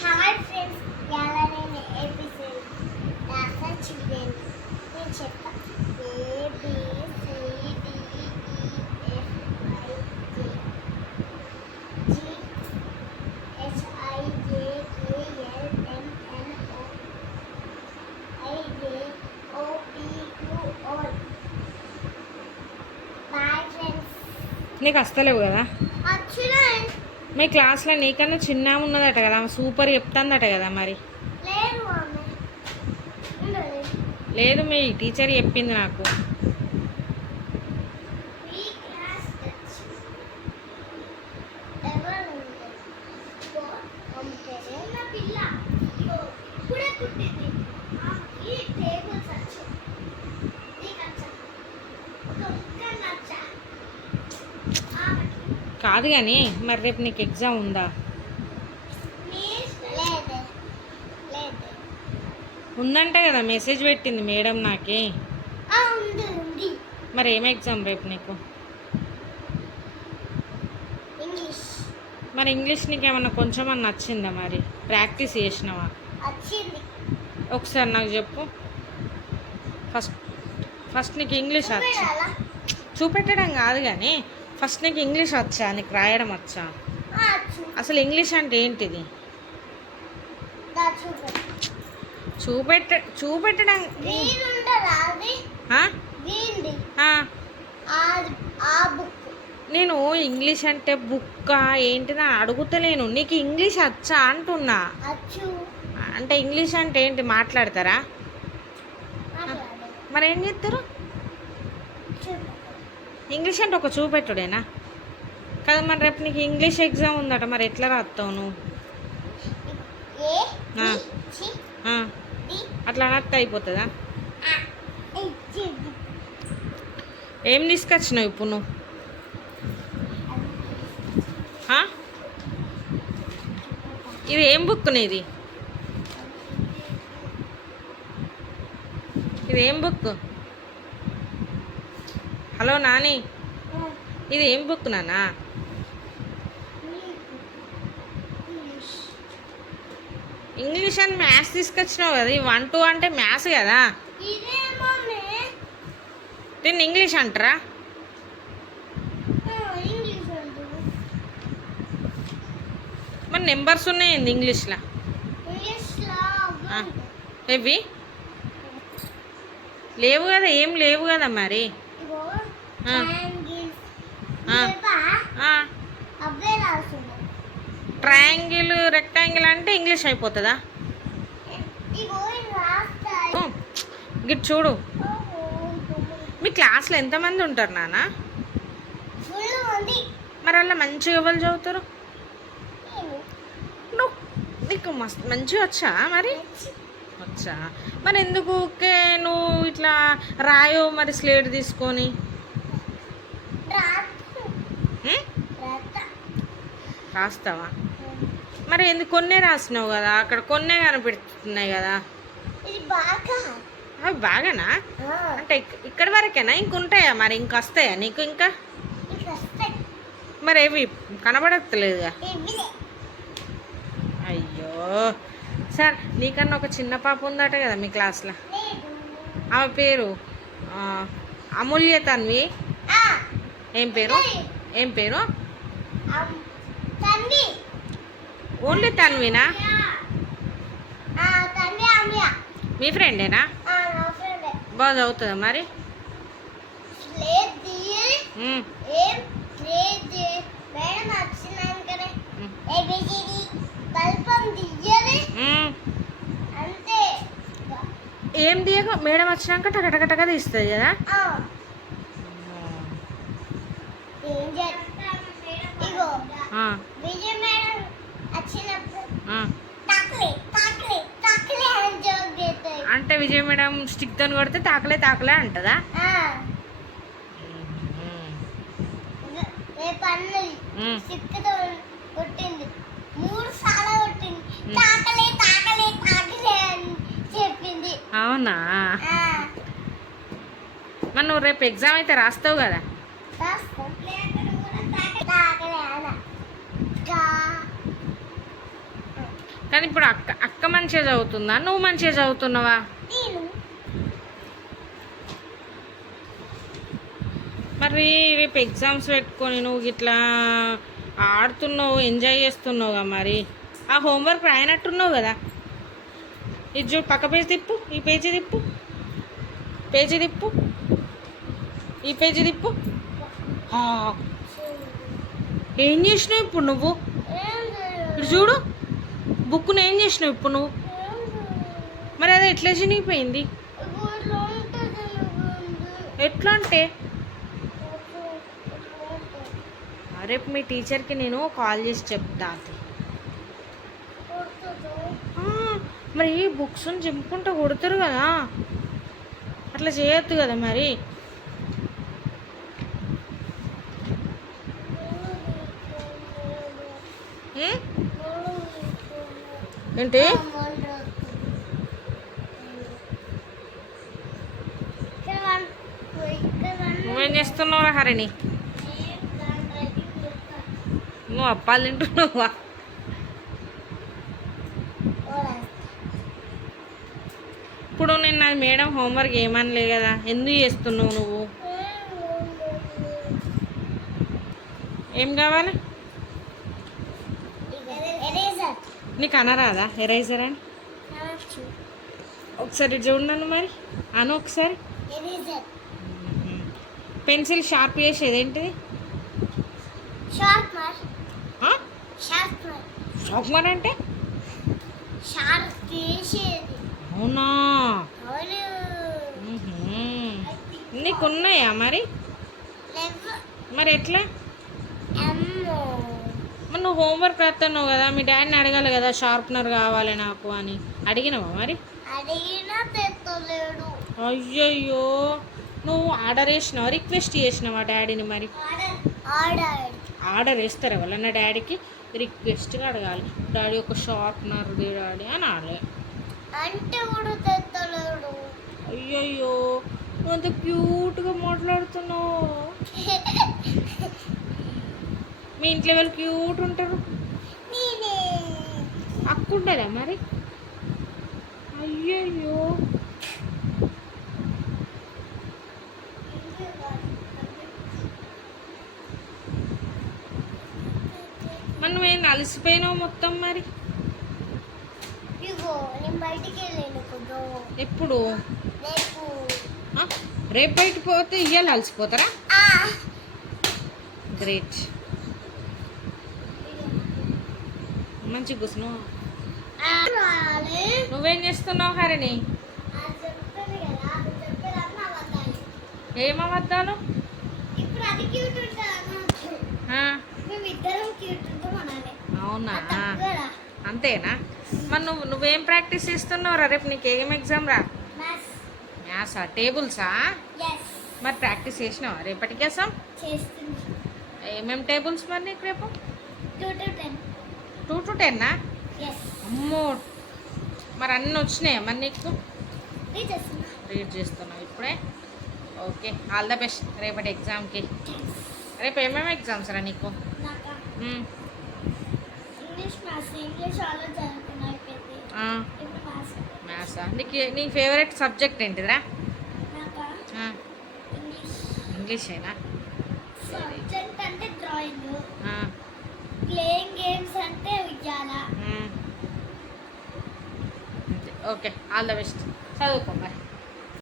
Hi friends, ఎలా నేను episode దాకా చూడండి. నేను చెప్తా ABCDEFGHIJKLMNOPQR. Bye friends. నీకు వస్తలేవు కదా వచ్చినాయి మీ క్లాస్లో నీకన్నా చిన్న ఉన్నదట కదా సూపర్ చెప్తాందట కదా మరి లేదు మమ్మీ, ఉండదు. లేదు మీ టీచర్ చెప్పింది నాకు ఈ క్లాస్ వచ్చి ఎవరు ఉంటారు? చిన్న పిల్ల ఇగో ఇప్పుడే పుట్టింది. ఈ టేబుల్స్ వచ్చు, నీకు వచ్చా? ఒక ముక్క నచ్చా? కాదు కానీ మరి రేపు నీకు ఎగ్జామ్ ఉందా లేదు లేదు, ఉందంట కదా మెసేజ్ పెట్టింది మేడం నాకే ఉంది ఉంది. మరి ఏం ఎగ్జామ్ రేపు నీకు ఇంగ్లీష్ మరి ఇంగ్లీష్ నీకు ఏమన్నా కొంచెం అన్న నచ్చిందా మరి ప్రాక్టీస్ చేసినావా వచ్చింది. ఒకసారి నాకు చెప్పు ఫస్ట్ ఫస్ట్ నీకు ఇంగ్లీష్ వచ్చా చూపెట్టాలా? చూపెట్టడం కాదు కానీ ఫస్ట్ నీకు ఇంగ్లీష్ వచ్చా నీకు రాయడం వచ్చా వచ్చు. అసలు ఇంగ్లీష్ అంటే ఏంటిది దా చూపెట్టు. చూపెట్టడం గ్రీన్ ఉండదా? అది ఆ? గ్రీన్ది. ఆ. ఆ బుక్ నేను ఇంగ్లీష్ అంటే బుక్క ఏంటిది అని అడుగుతలేను నీకు ఇంగ్లీష్ వచ్చా అంటున్నా అచ్చు. అంటే ఇంగ్లీష్ అంటే ఏంటి మాట్లాడతారా మాట్లాడు. మరి ఏం చేస్తారు చూపెట్టు. ఇంగ్లీష్ అంటే ఒక చూపెట్టుడేనా కదా మరి రేపు నీకు ఇంగ్లీష్ ఎగ్జామ్ ఉందట మరి ఎట్లా రాస్తావు నువ్వు ఏ ఆ. బి సి ఆ, డి అట్లా అనర్థం అయిపోతుందా ఆ ఏ జి డి. ఏం తీసుకొచ్చినావు ఇప్పుడు నువ్వు ఆ? ఇది ఏం బుక్ నీది ఇది ఏం బుక్ హలో నాని ఇది ఏం బుక్ నానా ఇంగ్లీష్. ఇంగ్లీష్ అని మ్యాథ్స్ తీసుకొచ్చినావు కదా 1 2 అంటే మ్యాథ్స్ కదా ఇదే మమ్మీ. దీన్ని ఇంగ్లీష్ అంటారా ఇంగ్లీష్ ఉంటుంది. మరి నెంబర్స్ ఉన్నాయండి ఇంగ్లీష్లో ఇంగ్లీష్లో ఎవి లేవు కదా ఏం లేవు కదా మరి ఇగో ఆ. ట్రయాంగిల్స్ ఆ. అవే రాస్తున్నాయి. ట్రయాంగిల్ రెక్టాంగిల్ అంటే ఇంగ్లీష్ అయిపోతుందా ఇగో ఇది రాస్తాయి. గిట్ చూడు మీ క్లాస్లో ఎంతమంది ఉంటారు నాన్న ఫుల్ ఉంది. మరి అలా మంచిగా ఎవరు చదువుతారు నేను నువ్వు నీకు మస్తు మంచిగా వచ్చా మరి వచ్చా మరి ఎందుకు ఊరికే నువ్వు ఇట్లా రాయో మరి స్లేట్ తీసుకొని ఉం? రాస్తావా మరి ఎందుకు కొన్నే రాసినావు కదా అక్కడ కొన్నే కనిపెడుతున్నాయి కదా ఇది బాగా అవి బాగానా అంటే ఇక్కడి వరకేనా ఇంకుంటాయా మరి ఇంక వస్తాయా నీకు ఇంకా ఇక వస్తాయి. మరి ఏవి కనబడట్లేదుగా ఇవిలే. అయ్యో సార్ నీకన్నా ఒక చిన్న పాప ఉందట కదా మీ క్లాస్లో లేదు. ఆమె పేరు ఆ, అమూల్య తన్వి ఆ, ఏం పేరు ఏం పేరు తండ్రి. ఓన్లీ తన్వినా ఆ, తండ్రి అమ్మయ్య. మీ ఫ్రెండేనా ఆ, నా ఫ్రెండే. బాగా చదువుతుందా మరి లేదు తీయని ఉమ్, ఏం లేదు. మేడం వచ్చినాకనే ఉమ్, ఏబిసిడి బల్బం తీయని ఉమ్. అంతే. ఏం తీయక మేడం వచ్చినాక టకటకటక తీస్తుంది కదా ఆ, ఏం చేస్తాను? ఇగో ఆ, విజయ మేడం వచ్చినప్పుడు ఆ. తాకలే తాకలే తాకలే అని జోక్ చేస్తాయి. అంటే విజయ్ మేడం స్టిక్తో కొడితే తాకలే తాకలే అంటదా ఆ, ఉమ్, రేపు అన్నది ఉమ్. సిక్కుతో కొట్టింది 3 సార్లు కొట్టింది. తాకలే తాకలే తాకలే అని చెప్పింది. అవునా ఆ, మరి నువ్వు రేపు ఎగ్జామ్ అయితే రాస్తావు కదా రాస్తా. తాకలే అన. గా కానీ ఇప్పుడు అక్క అక్క మంచిగా చదువుతుందా, నువ్వు మంచిగా చదువుతున్నావా? నేను మరి రేపు ఎగ్జామ్స్ పెట్టుకొని నువ్వు ఇట్లా ఆడుతున్నావు, ఎంజాయ్ చేస్తున్నావుగా, మరి ఆ హోంవర్క్ రాయనట్టున్నావు కదా. ఇది చూడు, పక్క పేజీ తిప్పు, ఈ పేజీ తిప్పు, పేజీ తిప్పు, ఈ పేజీ తిప్పు. ఆ, ఏం చేసినావు ఇప్పుడు నువ్వు? ఇప్పుడు చూడు, బుక్ను ఏం చేసినావు ఇప్పుడు నువ్వు? మరి అది ఎట్లా చినిగిపోయింది? ఎట్లా అంటే రేపు మీ టీచర్కి నేను కాల్ చేసి చెప్తా. మరి బుక్స్ని చింపుకుంటూ కొడతారు కదా, అట్లా చేయొద్దు కదా మరి. ఏంటి నువ్వేం చేస్తున్నావురా హరిణి? నువ్వు అప్పాలు తింటున్నావా? ఇప్పుడు నిన్న మేడం హోంవర్క్ ఏమనలే కదా, ఎందుకు చేస్తున్నావు నువ్వు? ఏం కావాలి నీకు? అనరాదా ఎరేజర్ అని? ఒకసారి చూడను మరి అను ఒకసారి. పెన్సిల్ షార్ప్ చేసేది ఏంటిది? షార్ప్నర్ అంటే అవునా? నీకున్నాయా మరి? మరి ఎట్లా? మరి నువ్వు హోంవర్క్ రాస్తున్నావు కదా, మీ డాడీని అడగాలి కదా షార్ప్నర్ కావాలి నాకు అని. అడిగినావా మరి? అయ్యయ్యో, నువ్వు ఆర్డర్ వేసినావా, రిక్వెస్ట్ చేసినావా డాడీని? మరి ఆర్డర్ వేస్తారు ఎవరన్నా డాడీకి, రిక్వెస్ట్గా అడగాలి, డాడీ ఒక షార్ప్నర్ డాడీ అని ఆడాలి. అయ్యయ్యో, నువ్వు అంత క్యూట్గా మాట్లాడుతున్నావు. మీ ఇంట్లో ఎవరు క్యూట్ ఉంటారు? అక్క ఉంటుందా మరి? అయ్యయ్యో, మరి నువ్వేం అలసిపోయినావు మొత్తం మరి? ఎప్పుడు? రేపు బయట పోతే ఇయ్యాలి అలసిపోతారా? గ్రేట్, మంచి కూర్చున్నావు. నువ్వేం చేస్తున్నావు హరిణి? ఏం అబద్ధాలు? అవునా, అంతేనా? మరి నువ్వేం ప్రాక్టీస్ చేస్తున్నావురా? రేపు నీకు ఏం ఎగ్జామ్ రా? మ్యాథ్సా? టేబుల్సా? మరి ప్రాక్టీస్ చేసినావా రేపటి కోసం? ఏమేమి టేబుల్స్ మరి నీకు రేపు? 2 to 10? అమ్మో, మరి అన్నీ వచ్చినాయా మరి నీకు? రీడ్ చేస్తున్నావు ఇప్పుడే. ఓకే, ఆల్ ద బెస్ట్ రేపటి ఎగ్జామ్కి. రేపు ఏమేమి ఎగ్జామ్స్ రా నీకు? మ్యాథ్సా? నీ ఫేవరెట్ సబ్జెక్ట్ ఏంటిదిరా? ఇంగ్లీషేనా? ఓకే, ఆల్ ద బెస్ట్, చదువుకో మరి.